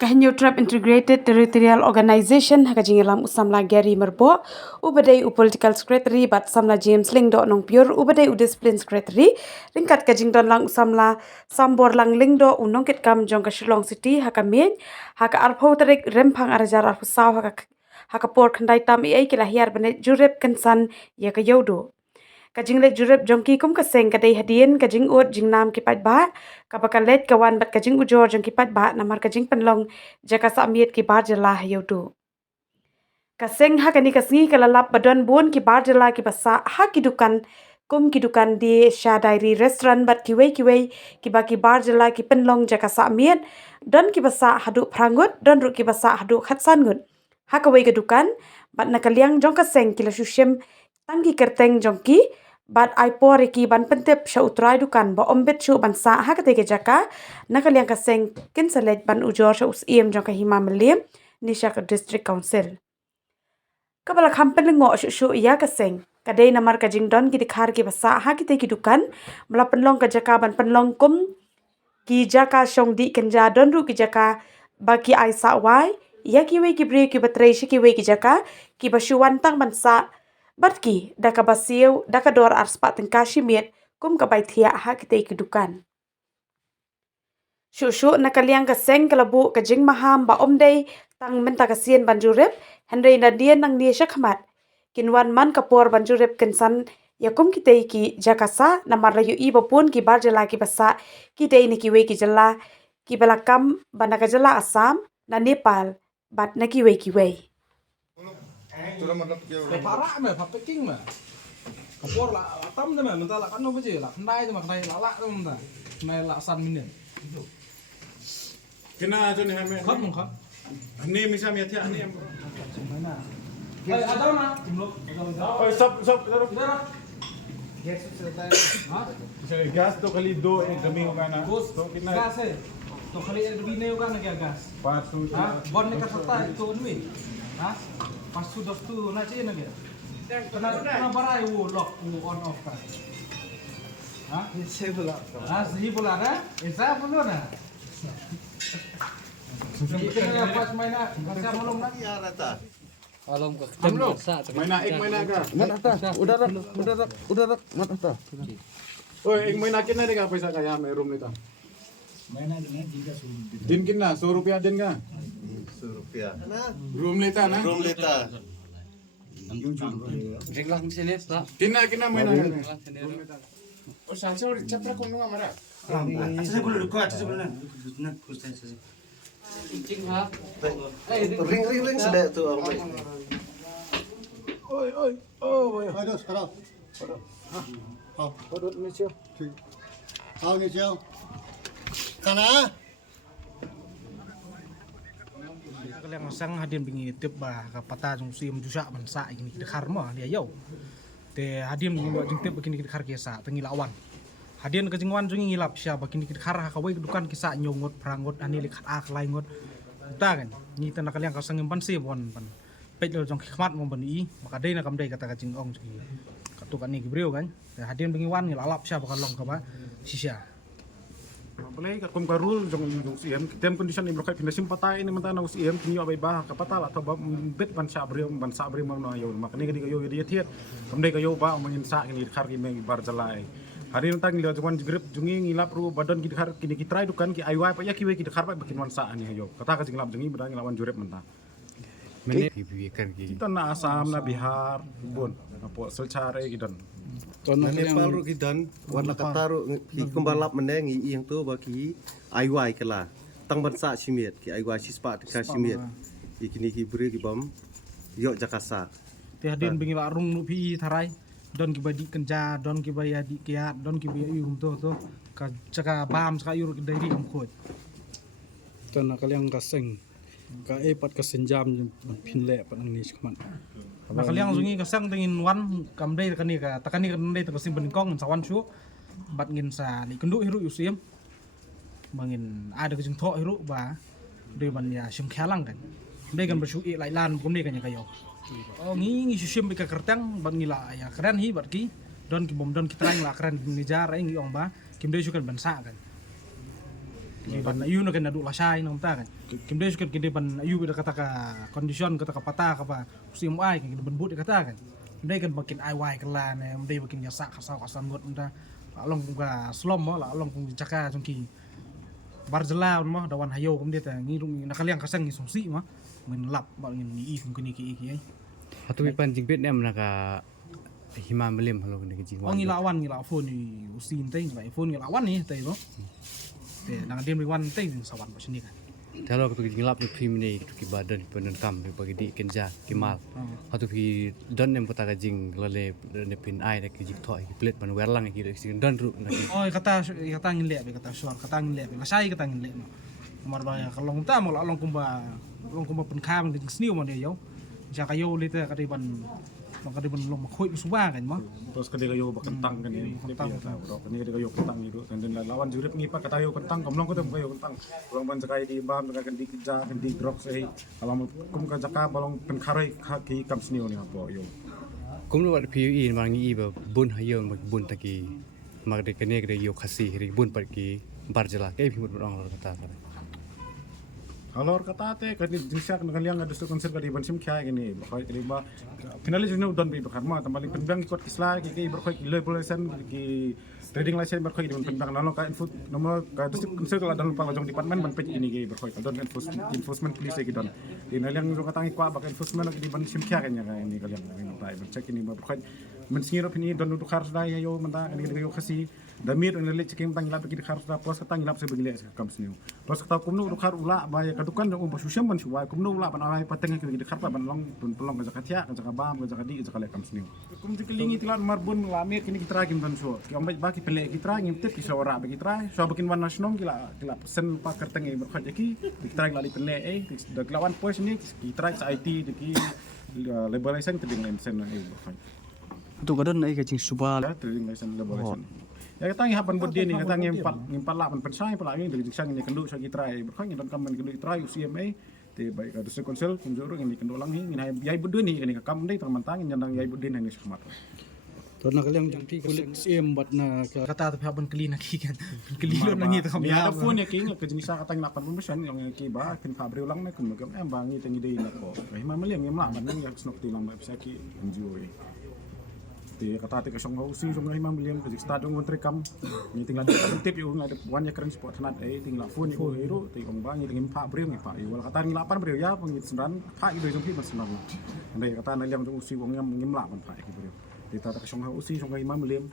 Kahanyo Trap Integrated Territorial Organization hakajingilam usamla Gary Merbo ubadai political secretary bat samla James Lingdo nong pure ubadai discipline secretary ringkat kajingdon lang usamla sambor lang Lingdo unong kit kam jong ka Shillong City hakamin haka arpho tarik rempang arajar arpho saw haka por khandai tam ai kilahiar banet jurep kansan ya ka yodo kajing le jurep jongki kum kaseng kadai hadien kajing ut jingnam kipat ba kapakalet kawan bat kajing ujor jong kipat ba namar kajing penlong jaka samiet ki bar jala yodo kaseng hakani kasngi kalalap badon bun ki bar jala ki basa ha kidukan kum kidukan di Sha Diary restaurant bat kiwei ki baki bar jala ki penlong jaka samiet don ki basa hadu prangut don ru ki basa hadu khatsan ngut hakawei kedukan bat nakaliang jong kaseng kila shushim tangki kerteng jongki bat aipor ki ban pentep sha utrai dukan ba ombet shu ban sa ha kate ke jaka nakaliang kaseng kin select ban ujor sha us em jong ka hima melim nisha ka district council kabala kampen ngo shu ya kaseng kadai namar ka jingdon ki dikhar ki basa ha kite ki dukan mala penlong ka jaka ban penlong kum ki jaka shong di kenja don ru ki jaka baki ai sa wai ya ki we ki bre ki batre shi ki we ki jaka ki bashuwan tang ban sa Batki daka basiu daka dor arspat tengkashi miet kum kabai thia ha kitei kedukan. Shushu nakaliang kaseng kalabu kajing maham ba omdei tang menta kasien banjurep Henry Nadien nang nie shakmat. Kinwan man kapor banjurep kensan yakum kitei ki jakasa namar layu iba pun ki barjala ki basa kitei ni kiwe ki jala ki balakam banaka jala Assam na Nepal bat na kiwe kiwe. Parah mah, papeking mah. Kapor lah, atam tu mah, mentah lah kan apa je lah, kendai tu mah, kendai lalak tu mentah, kendai laksan minen. Kena aja nih hamil. Kan mungkin. Ini misalnya tiap ini. Mana? Ada mana? Jumlah. Oh, stop. Udah. Gas selesai. Hah? Gas tu kali do kami mana? Gas. So kita Gas eh. Tu kali ada bini juga nak gas. pas tu. Hah? Bon ni kata itu ni. Hah? Pas sudah tu nak cina dia. Kena barai lock on off kan. Hah? Saya pula. Ah, saya pula dah. Saya pula dah. Kita pas main nak. Macam belum nak. Ya rata. Alam ka. Main nak ka? Mat atas. Udah rat. Mat atas. Oh, ing main nakin na ka paisa kaya may room nito. Mainan dengan tiga suruh. Din kin na, 100 rupiah din ka. Rupiah. Room nito na. Room leta. Jenglang sini sa. Din na kina main na. Oh, salsa chapra kono amara. Cing ha. Ring sedek tu orang baik. Oh. Aduh, sekarang. Odot ni siya. Tahu ni siapa? Kana? Kalian sang hadian bingi tip bah kapata jung sim jusa bansa ini dekhar mah dia yau. Te hadian bingi buat jung tip begini dekhar kiasa tengi lawan. Hadian ke jingwan jung ngilap sia begini dekhar hakawai kedukan kisah nyongot perangot ani likat akhlai ngot. Ta kan ni tan kalian ka sang ban si bon ban. Pet lo jung khmat mo ban i maka dei na kam dei kata ka jing ong jung. Katukan ni gibreu kan. Te hadian bingi wan ngilalap sia bakal long ka ba sisia. Boleh kum karul jong CM tem condition ni blokai pindah simpatai ni mentana CM kinyo abay bah kapatal atau bet ban sa bri mo na yo makani kadi kayo dia tiet kamdai kayo ba mangin sa kini khar ki me bar jalai hari nantang ngilo juan grip jungi ngilap ru badan ki khar kini kitrai dukan ki aywai pa ya ki we ki khar pa bakin wan sa ani yo kata ka jingilap jungi bedang lawan jurep mentah kita na Assam na Bihar bun apo selchare gidan Nepal ru kidan warna kataru kumbalap meneng yang tu bagi aiwai kala tang bansa simiet ki aiwai sispa ka simiet ikini ki bre ki bom yok jakasa Te hadian bingi larung nu pi tharai don ki badi kenja don ki baya di kiat don ki baya yu to ka caka bam caka yur ki dari am khoj. Tanah kalian kaseng ka epat kasenjam pinle panang ni sekeman. Nah kalian sungi kasang tengin wan kamdai kani ka takani kamdai ta kasim benkong sawan syu bat ngin sa ni kenduk hiru yusim mangin ada kejeng tho hiru ba de ban ya sim khalang kan dei kan bersu i lai lan kum ni kan kayo oh ngi sim ka kertang ban ngila ya keren hi bat ki don ki bom don ki trang la keren ni jar ngi ong ba kim dei su kan ban sa kan ban ayu na kan adu lasai nom ta kan kimde suket kide ban ayu bida kata ka condition kata ka pata ka ba usim ai kan ban but kata kan mde kan makin ai wai kala ne mde makin ya sak kasau kasan got mta along ka slom mo la along kung caka jongki barjela mo dawan hayo kumde ta ngirung nakaliang kasang ni sumsi ma men lap ba ngin ni kung kini ki ai Hatu pipan jing Vietnam naka hima melim halo kena jing. oh ngilawan phone ni usin teh ngila phone ngilawan ni teh no te nang dem wan teh sawan ba sini kan Kalau tu jing lap ni pim ni tu ki badan penan kam ni bagi di kenja kimal. Hatu pi don nem pata jing lale ne pin ai dak jing thoi plate pan werlang ki sing don ru na ki. oh kata ngile be kata suar kata ngile be lasai kata ngile no mar ba kalau ngta mo la long kumba pen kham ni sniu mo de yo ja kayo lite kata ban maka dia belum makoi suba kan mah Terus ketika yo kentang kan ini, kentang ketika yo kentang itu, dan lawan jurip ngipa kata yo kentang, kamlong ko tem kayo kentang, balong ban sakai di bam, kan di kerja, kan di drop sih, kalau kum ka jaka balong penkarai kaki kam senior ni apa yo. Kum lu wat PUI mangi iba bun hayong bun taki mak de kene de yo khasi ri bun par ki barjela ke bi mut orang kata. Kalau kata teh kan bisa kan kalian ada konser kali ban sim kaya gini, bakal kali ba finalis ini udah bi bakar mah, tambah penbang ikut kislah, ki berkoi level lesson, ki trading lesson berkoi di penbang lalu ka info nomor ka konser kalau ada lupa lajong department ban page ini ki berkoi don enforcement police ki don. Di kalian juga katangi kwa bakal enforcement di ban sim kaya kayaknya ini kalian cek ini berkoi mensingirap ini don duduk harus dah yo mentah ini yo kasih damir on le ceking tang lap ki khar da pos tang lap se begle kam sniu pos kata kumnu khar ula ba ya kadukan um basusam ban suwa kumnu ula ban ai pateng ki khar ban long pun pelong ka zakatia ka zakabam ka zakadi zakale kam sniu kum dikelingi tilan marbun lamir kini kita ragim ban so ki ambaj ba ki pele ki tra ngim tip ki sawara ba ki tra so bakin wan nasional kila pesen pa kerteng e berkhaj ki tra lali pele de lawan pos ni ki tra IT de ki liberalization teding lain sen e berkhaj Tu kadon ai ka jing subal. trading license liberalization. Ya kita hapan berdiri ni kita ngimpat lah pensai pala ini dari jisang ini kenduk sagi try berkah ni dan kamen kenduk try UCMA te baik ada konsel kunjuru ini kenduk lang ni ngin yai berdua ni ini kam dei teman tang nyandang yai berdua ni semat. Tu nak kalian jang pi kulit sim bat na ka kata tapi haban keli nak kan keli lo nang itu kami Ya ada phone ya king ke jenis kata yang 80% yang ki ba kin fabri ulang na kun magam bangi tengi dei nak ko. Hima meliang ngim lah man yang snok tilang ba bisa ki enjoy. Di kata ati kasong usi song himang biliam ke stadion kontri kam ni tinggal di tip yo ngada wan ya keren sport hanat tinggal phone yo hero ti kong bang tingim pa breu ngi pa wala kata ngi 8 breu ya pengit sendan pa ido jong pi sendan andai kata na liam usi wong ngam ngim la pan pa ki breu di tata kasong usi song himang biliam